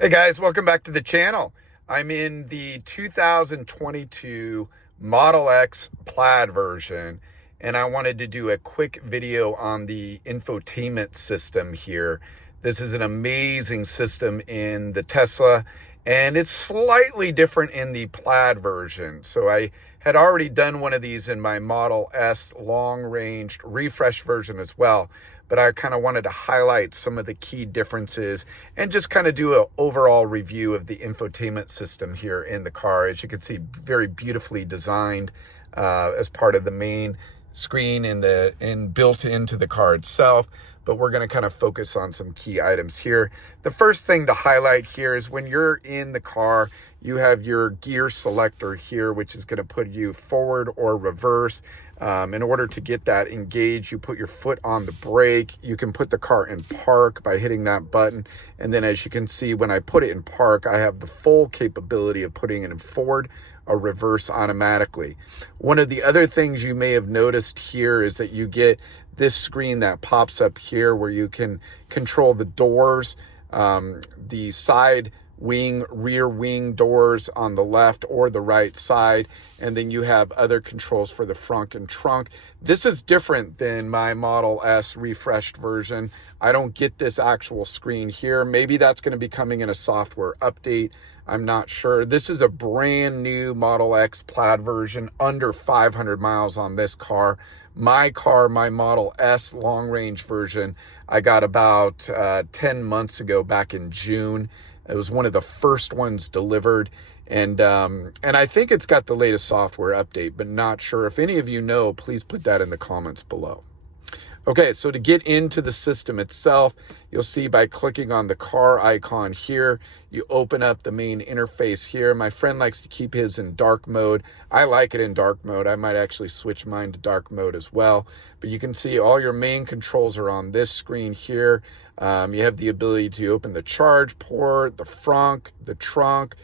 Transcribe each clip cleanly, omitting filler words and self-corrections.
Hey guys, welcome back to the channel. I'm in the 2022 Model X Plaid version, and I wanted to do a quick video on the infotainment system here. This is an amazing system in the Tesla, and it's slightly different in the Plaid version. So I had already done one of these in my Model S long-range refresh version as well, but I kind of wanted to highlight some of the key differences and just kind of do an overall review of the infotainment system here in the car. As you can see, very beautifully designed as part of the main screen and built into the car itself. But we're going to kind of focus on some key items here. The first thing to highlight here is when you're in the car, you have your gear selector here, which is going to put you forward or reverse. In order to get that engaged, you put your foot on the brake. You can put the car in park by hitting that button. And then as you can see, when I put it in park, I have the full capability of putting it in forward or reverse automatically. One of the other things you may have noticed here is that you get this screen that pops up here where you can control the doors, the side wing, rear wing doors on the left or the right side, and then you have other controls for the front and trunk. This is different than my Model S refreshed version. I don't get this actual screen here. Maybe that's going to be coming in a software update. I'm not sure. This is a brand new Model X Plaid version, under 500 miles on this car. My car, my Model S long range version, I got about 10 months ago, back in June. It was one of the first ones delivered, and I think it's got the latest software update, but not sure. If any of you know, please put that in the comments below. Okay, so to get into the system itself, you'll see by clicking on the car icon here, you open up the main interface here. My friend likes to keep his in dark mode. I like it in dark mode. I might actually switch mine to dark mode as well. But you can see all your main controls are on this screen here. You have the ability to open the charge port, the front, the trunk,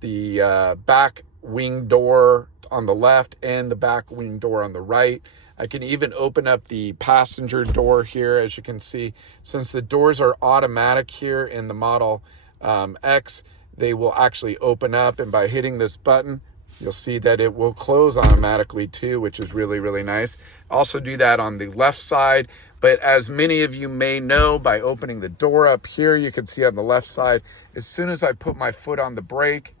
the back wing door on the left, and the back wing door on the right. I can even open up the passenger door here, as you can see. Since the doors are automatic here in the Model X, they will actually open up, and by hitting this button, you'll see that it will close automatically too, which is really, really nice. Also do that on the left side, but as many of you may know, by opening the door up here, you can see on the left side, as soon as I put my foot on the brake,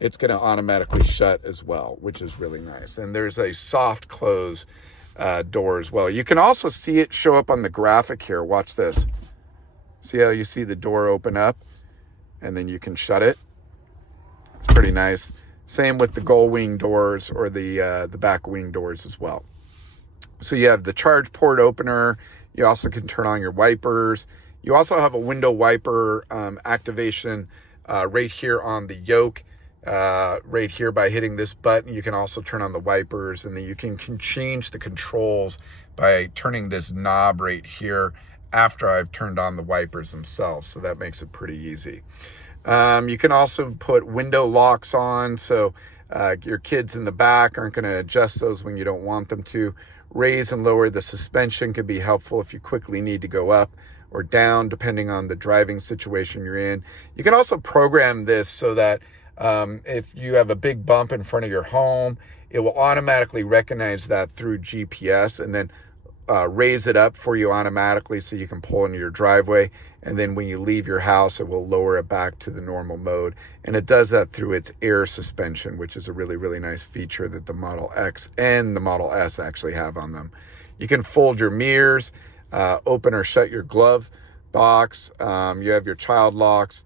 it's going to automatically shut as well, which is really nice. And there's a soft close door as well. You can also see it show up on the graphic here. Watch this. See how you see the door open up and then you can shut it? It's pretty nice. Same with the gull wing doors or the back wing doors as well. So you have the charge port opener. You also can turn on your wipers. You also have a window wiper activation right here on the yoke. Right here by hitting this button. You can also turn on the wipers, and then you can change the controls by turning this knob right here after I've turned on the wipers themselves. So that makes it pretty easy. You can also put window locks on, so your kids in the back aren't going to adjust those when you don't want them to. Raise and lower the suspension could be helpful if you quickly need to go up or down, depending on the driving situation you're in. You can also program this so that if you have a big bump in front of your home, it will automatically recognize that through GPS and then raise it up for you automatically so you can pull into your driveway. And then when you leave your house, it will lower it back to the normal mode. And it does that through its air suspension, which is a really, really nice feature that the Model X and the Model S actually have on them. You can fold your mirrors, open or shut your glove box. You have your child locks.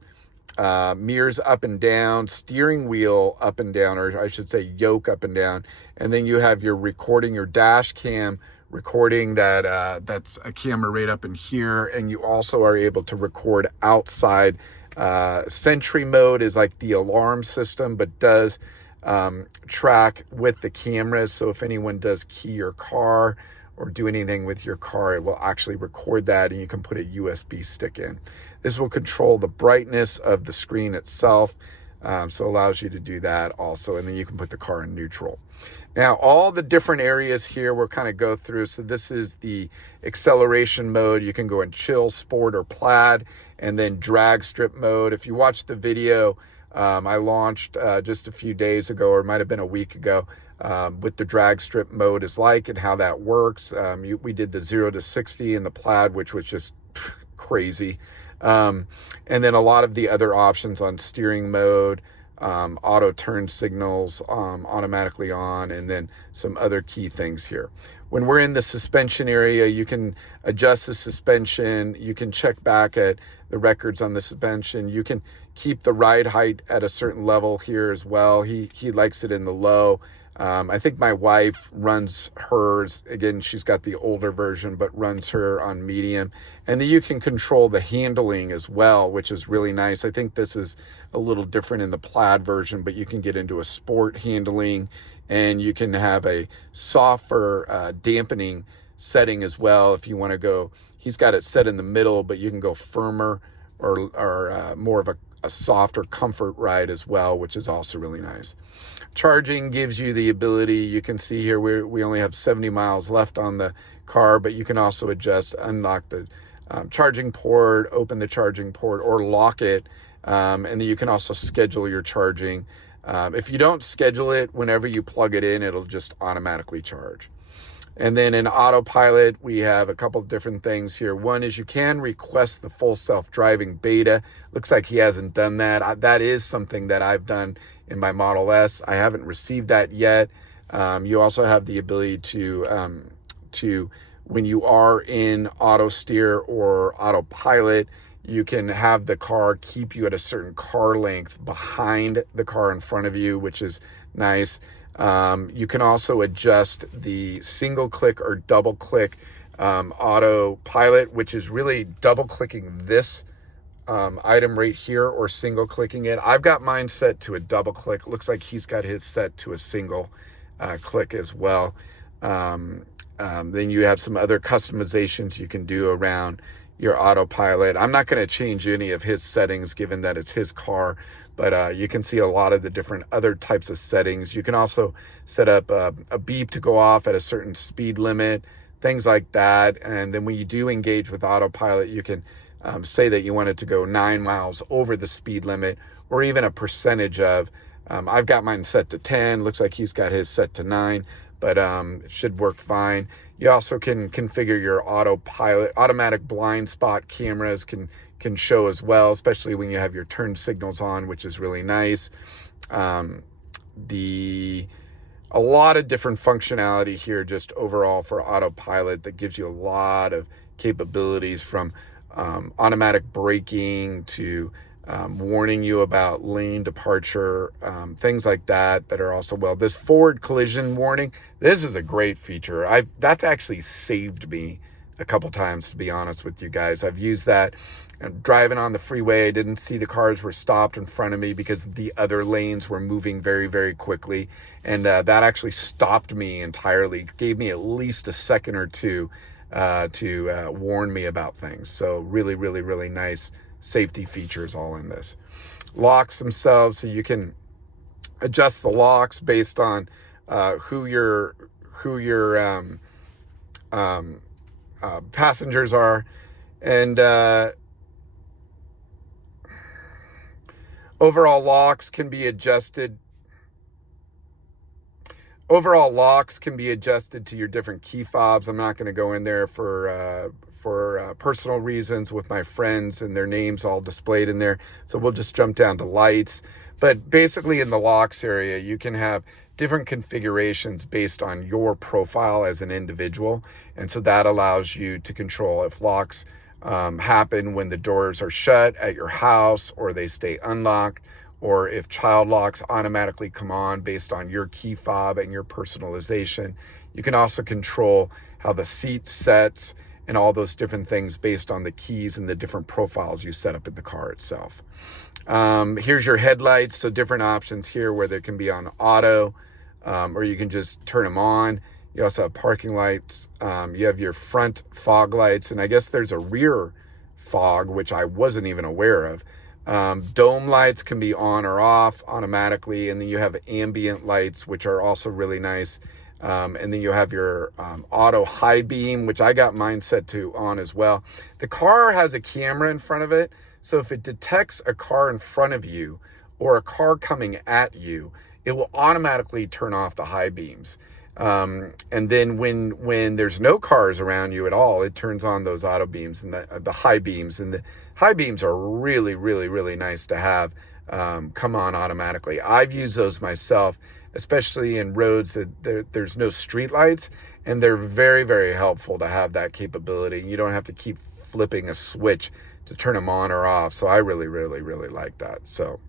Mirrors up and down, steering wheel up and down, or I should say yoke up and down. And then you have your recording, your dash cam recording that's a camera right up in here. And you also are able to record outside. Sentry Mode is like the alarm system, but does track with the cameras. So if anyone does key your car or do anything with your car, it will actually record that, and you can put a USB stick in. This will control the brightness of the screen itself, so it allows you to do that also, and then you can put the car in neutral. Now, all the different areas here we'll kind of go through. So this is the acceleration mode. You can go in chill, sport, or plaid, and then drag strip mode. If you watch the video I launched just a few days ago, or it might have been a week ago, what the drag strip mode is like and how that works. We did the 0 to 60 in the plaid, which was just crazy. And then a lot of the other options on steering mode, auto turn signals automatically on, and then some other key things here. When we're in the suspension area, you can adjust the suspension. You can check back at the records on the suspension. You can keep the ride height at a certain level here as well. He likes it in the low. I think my wife runs hers. Again, she's got the older version, but runs her on medium. And then you can control the handling as well, which is really nice. I think this is a little different in the plaid version, but you can get into a sport handling, and you can have a softer dampening setting as well if you want to go. He's got it set in the middle, but you can go firmer or more of a softer comfort ride as well, which is also really nice. Charging gives you the ability, you can see here we only have 70 miles left on the car, but you can also unlock the charging port, open the charging port, or lock it, and then you can also schedule your charging. If you don't schedule it, whenever you plug it in, it'll just automatically charge. And then in Autopilot, we have a couple of different things here. One is you can request the full self-driving beta. Looks like he hasn't done that. That is something that I've done in my Model S. I haven't received that yet. You also have the ability to when you are in auto steer or Autopilot, you can have the car keep you at a certain car length behind the car in front of you, which is nice. You can also adjust the single click or double click Autopilot, which is really double clicking this item right here or single clicking it. I've got mine set to a double click. Looks like he's got his set to a single click as well. Then you have some other customizations you can do around your Autopilot. I'm not going to change any of his settings given that it's his car, but you can see a lot of the different other types of settings. You can also set up a beep to go off at a certain speed limit, things like that. And then when you do engage with Autopilot, you can say that you want it to go 9 miles over the speed limit, or even a percentage of. I've got mine set to 10. Looks like he's got his set to 9, but it should work fine. You also can configure your Autopilot. Automatic blind spot cameras can show as well, especially when you have your turn signals on, which is really nice. A lot of different functionality here just overall for Autopilot that gives you a lot of capabilities, from automatic braking to warning you about lane departure, things like that are also this forward collision warning. This is a great feature. That's actually saved me a couple times, to be honest with you guys. I've used that. I'm driving on the freeway. I didn't see the cars were stopped in front of me because the other lanes were moving very, very quickly. And that actually stopped me entirely. Gave me at least a second or two to warn me about things. So really, really, really nice safety features all in this. Locks themselves, so you can adjust the locks based on who your passengers are. And overall locks can be adjusted to your different key fobs. I'm not going to go in there for personal reasons with my friends and their names all displayed in there. So we'll just jump down to lights. But basically in the locks area, you can have different configurations based on your profile as an individual. And so that allows you to control if locks happen when the doors are shut at your house, or they stay unlocked, or if child locks automatically come on based on your key fob and your personalization. You can also control how the seat sets and all those different things based on the keys and the different profiles you set up in the car itself. Here's your headlights. So different options here where they can be on auto, or you can just turn them on. You also have parking lights. You have your front fog lights, and I guess there's a rear fog, which I wasn't even aware of. Dome lights can be on or off automatically. And then you have ambient lights, which are also really nice. And then you have your auto high beam, which I got mine set to on as well. The car has a camera in front of it. So if it detects a car in front of you or a car coming at you, it will automatically turn off the high beams. And then when there's no cars around you at all, it turns on those auto beams and the high beams. And the high beams are really, really, really nice to have come on automatically. I've used those myself, especially in roads that there's no street lights, and they're very, very helpful to have that capability. You don't have to keep flipping a switch to turn them on or off. So I really, really, really like that. So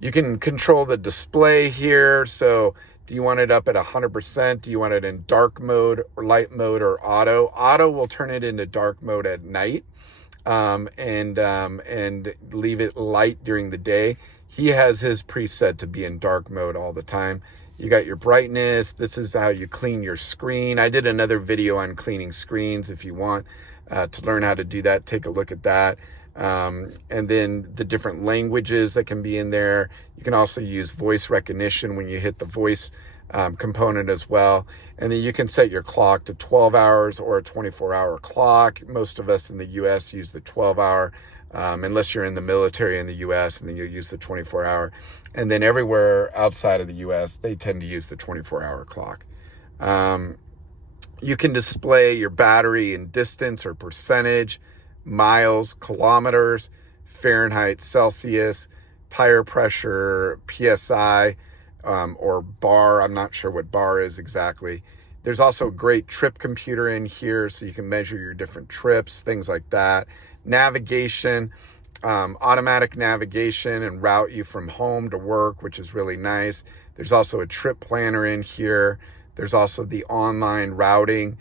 you can control the display here. So do you want it up at 100%? Do you want it in dark mode or light mode or auto? Auto will turn it into dark mode at night and leave it light during the day. He has his preset to be in dark mode all the time. You got your brightness. This is how you clean your screen. I did another video on cleaning screens. If you want to learn how to do that, take a look at that. And then the different languages that can be in there. You can also use voice recognition when you hit the voice component as well. And then you can set your clock to 12 hours or a 24-hour clock. Most of us in the US use the 12-hour, unless you're in the military in the US, and then you'll use the 24-hour. And then everywhere outside of the US, they tend to use the 24-hour clock. You can display your battery in distance or percentage, miles, kilometers, Fahrenheit, Celsius, tire pressure, PSI, or bar. I'm not sure what bar is exactly. There's also a great trip computer in here, so you can measure your different trips, things like that. Navigation, automatic navigation and route you from home to work, which is really nice. There's also a trip planner in here. There's also the online routing.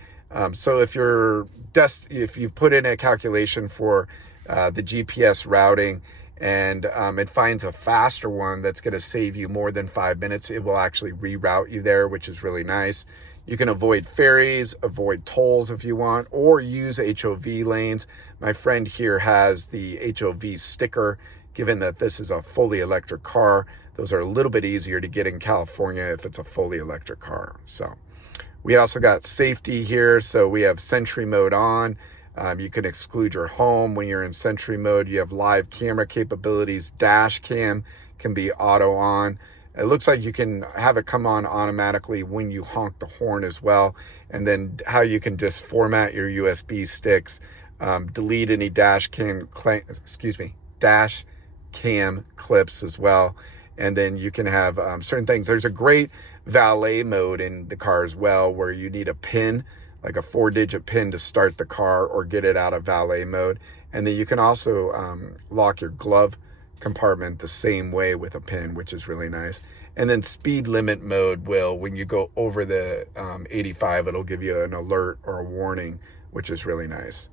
So if you've put in a calculation for the GPS routing and it finds a faster one that's going to save you more than 5 minutes, it will actually reroute you there, which is really nice. You can avoid ferries, avoid tolls if you want, or use HOV lanes. My friend here has the HOV sticker. Given that this is a fully electric car, those are a little bit easier to get in California if it's a fully electric car. So we also got safety here. So we have Sentry Mode on. You can exclude your home when you're in Sentry Mode. You have live camera capabilities. Dash cam can be auto on. It looks like you can have it come on automatically when you honk the horn as well. And then how you can just format your USB sticks, delete any dash cam clips as well. And then you can have certain things. There's a great valet mode in the car as well, where you need a pin, like a 4-digit pin to start the car or get it out of valet mode. And then you can also lock your glove compartment the same way with a pin, which is really nice. And then speed limit mode when you go over the 85, it'll give you an alert or a warning, which is really nice.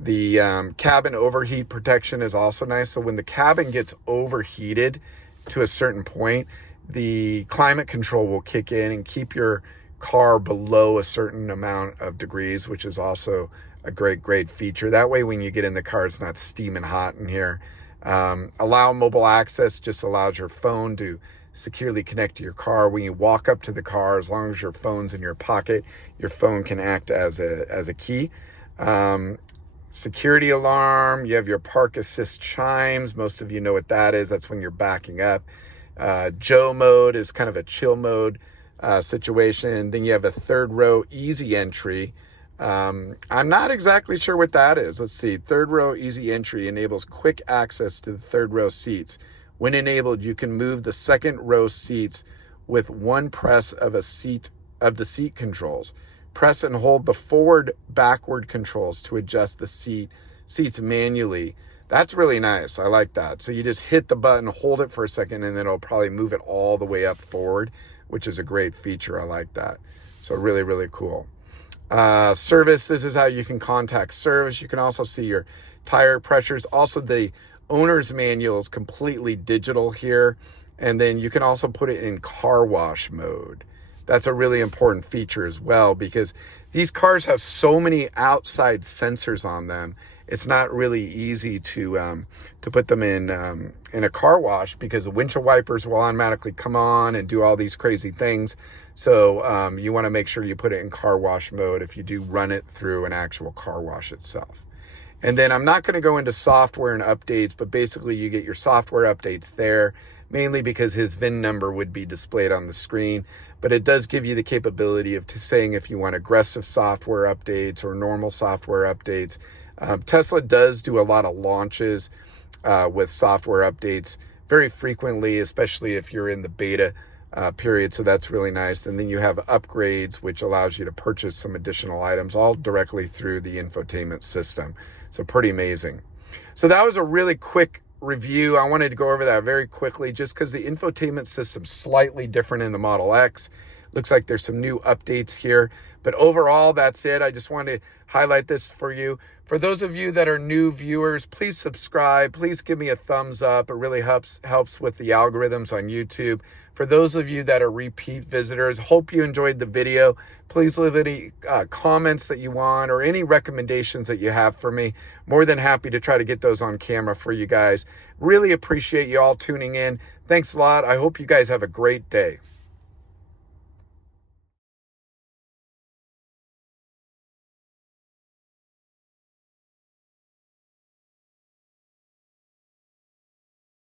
The cabin overheat protection is also nice. So when the cabin gets overheated to a certain point, the climate control will kick in and keep your car below a certain amount of degrees, which is also a great feature. That way, when you get in the car, it's not steaming hot in here. Allow mobile access just allows your phone to securely connect to your car. When you walk up to the car, as long as your phone's in your pocket, your phone can act as a key. Security alarm. You have your park assist chimes. Most of you know what that is. That's when you're backing up. Joe mode is kind of a chill mode situation. Then you have a third row easy entry. I'm not exactly sure what that is. Let's see. Third row easy entry enables quick access to the third row seats. When enabled, you can move the second row seats with one press of the seat controls. Press and hold the forward-backward controls to adjust the seats manually. That's really nice. I like that. So you just hit the button, hold it for a second, and then it'll probably move it all the way up forward, which is a great feature. I like that. So really, really cool. Service, this is how you can contact service. You can also see your tire pressures. Also, the owner's manual is completely digital here. And then you can also put it in car wash mode. That's a really important feature as well, because these cars have so many outside sensors on them. It's not really easy to put them in a car wash, because the windshield wipers will automatically come on and do all these crazy things. So you want to make sure you put it in car wash mode if you do run it through an actual car wash itself. And then I'm not going to go into software and updates, but basically you get your software updates there, mainly because his VIN number would be displayed on the screen. But it does give you the capability of saying if you want aggressive software updates or normal software updates. Tesla does do a lot of launches with software updates very frequently, especially if you're in the beta period. So that's really nice. And then you have upgrades, which allows you to purchase some additional items all directly through the infotainment system. So pretty amazing. So that was a really quick review. I wanted to go over that very quickly just because the infotainment system's slightly different in the Model X. Looks like there's some new updates here, but overall, that's it. I just wanted to highlight this for you. For those of you that are new viewers, please subscribe. Please give me a thumbs up. It really helps with the algorithms on YouTube. For those of you that are repeat visitors, hope you enjoyed the video. Please leave any comments that you want or any recommendations that you have for me. More than happy to try to get those on camera for you guys. Really appreciate you all tuning in. Thanks a lot. I hope you guys have a great day.